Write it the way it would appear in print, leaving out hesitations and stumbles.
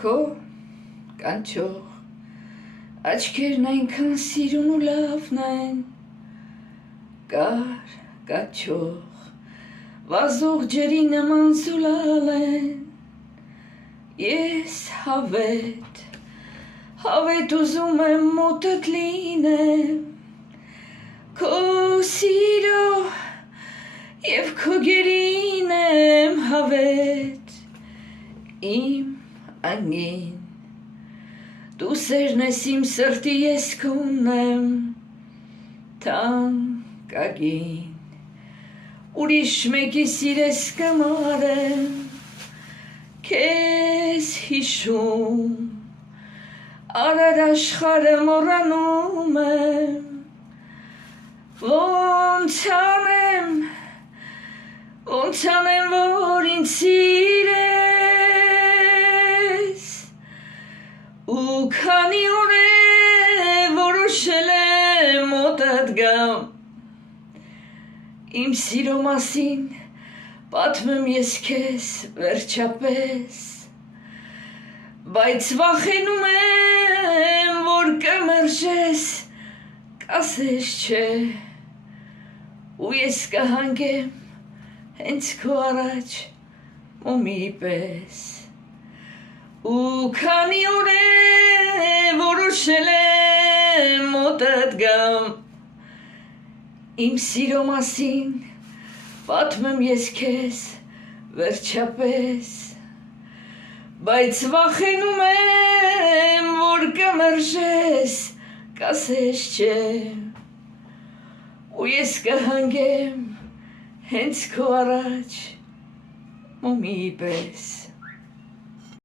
Քո կանչող աչքերն այնքան սիրուն ու լավն են, կար կաչող վազող ջրի նման զուլալ են, ես հավետ ուզում եմ մոտդ լինեմ, քո սիրո և քո գերին եմ հավետ, իմ անգին, դու սերն ես իմ սրտի ես քոնն եմ, թանկագին, ուրիշ մեկի սիրես կմարեմ, քեզ հիշում, արար աշխարհը մոռանում եմ, ոնց անեմ, որ ինձ սիրես, ու քանի օր է որոշել եմ մոտդ գամ, իմ սիրո մասին պատմեմ ես քեզ վերջապես, բայց վախենում եմ, որ կմերժես, կասես չէ, ու ես կհանգեմ հենց քո առաջ մոմի պես, ու քանի օր է որոշել եմ մոտդ գամ, իմ սիրո մասին պատմեմ ես քեզ վերջապես, բայց վախենում եմ, որ կմերժես, կասես չէ, ու ես կհանգեմ հենց քո առաջ մոմի պես,